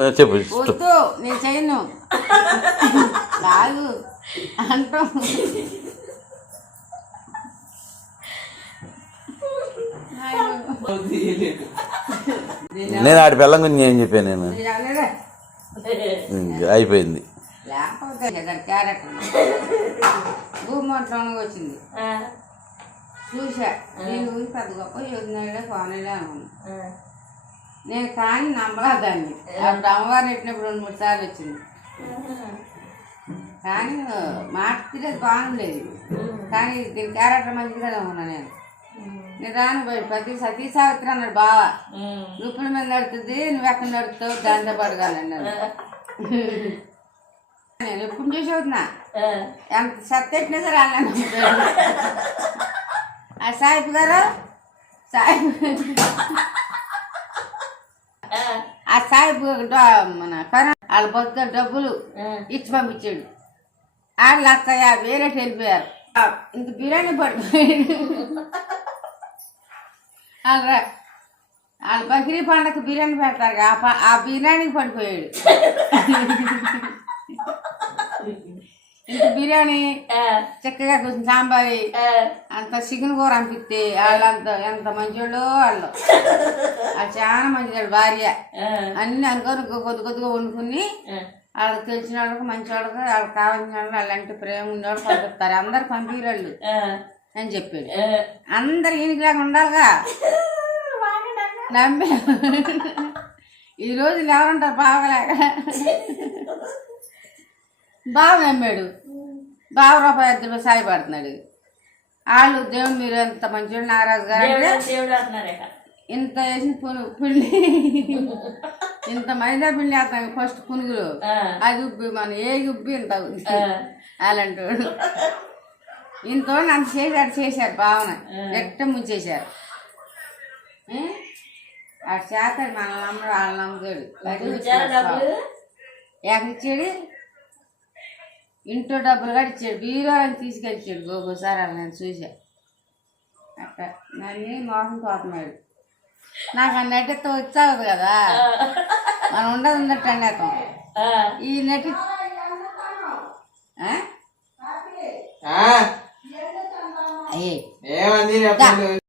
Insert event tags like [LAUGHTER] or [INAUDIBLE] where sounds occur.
చెప్పు వద్దు నేను చేయను. కాదు అంటాం. నేను ఆడి పిల్లం గురించి ఏం చెప్పాను నేను? అయిపోయింది. వచ్చింది. చూసా. నేను ఊరి పెద్ద గొప్ప చదివినాడే కోనలే అనుకున్నా. నేను కానీ నమ్మలా దాన్ని అప్పుడు అమ్మవారిని పెట్టినప్పుడు రెండు మూడు సార్లు వచ్చింది. కానీ మాట తిరేది బాగుండేది కానీ దీని క్యారెక్టర్ మంచిగా అనుకున్నా నేను. నేను రాను పోయి ప్రతి సతీ సావిత్రి అన్నాడు బావా రూపుల మీద నడుతుంది నువ్వు ఎక్కడ నడుస్తావు దాంతో పడగాలన్నాడు నేను ఎప్పుడు చూసి అవుతున్నా ఎంత సత్తెట్టినా సరే అన్నాను ఆ సాయిపు గారు సాయిపు ఆ సాయిపు డ- మన వాళ్ళ పొద్దు డబ్బులు ఇచ్చి పంపించాడు. వాళ్ళు అత్తయ్య వేరే వెళ్ళిపోయారు. ఇంత బిర్యానీ పడిపోయాడు. వాళ్ళ వాళ్ళ బక్రీ పండగ బిర్యానీ పెడతారు ఆ బిర్యానీకి పడిపోయాడు. [LAUGHS] ఇంత బిర్యానీ చక్కగా కొంచెం సాంబారి అంత చికెన్ కూర అనిపిస్తే వాళ్ళంత ఎంత మంచోళ్ళు వాళ్ళు. వాళ్ళు చాలా మంచిది భార్య. అన్ని అనుకొని కొద్ది కొద్దిగా వండుకుని వాళ్ళకి తెలిసిన వాళ్ళకి మంచి వాళ్ళకి వాళ్ళకి కావాల్సిన వాళ్ళకి అలాంటి ప్రేమ ఉండేవాళ్ళు పంపిస్తారు. అందరు పంపిరాళ్ళు అని చెప్పాడు. అందరు ఈయనకిలాగా ఉండాలిగా. నమ్మే ఈ రోజు ఎవరుంటారు బావలాగా? [LAUGHS] బావ నమ్మాడు. బావ రూపాయి సాయపడుతున్నాడు. వాళ్ళు దేవుడు మీరు ఎంత మంచి నారాజు గారు అంటే ఇంత వేసిన పును పిండి ఇంత మైదా పిండి వేస్తాం ఫస్ట్ పునుగులు. అది ఉబ్బి మన ఏ ఉబ్బి ఇంత అలాంటి వాడు ఇంత అంత చేశాడు చేశారు భావన. నెట్ట ముంచేశారు? అటు చేస్తాడు మన నమ్మడు వాళ్ళ నమ్ముతాడు డబ్బులు? ఎక్కడిచ్చాడు ఇంట్లో డబ్బులు కూడా ఇచ్చాడు బీరోని తీసుకెళ్ళిచ్చాడు గోగోసారి అలా నేను చూసా అట్ట నన్ను మోసం పోతున్నాడు నాకు ఆ నెట్తో వచ్చావు కదా. మనం ఉండదు ఉన్నట్టు అనేకం ఈ నెట్ ఆ, అయ్యే.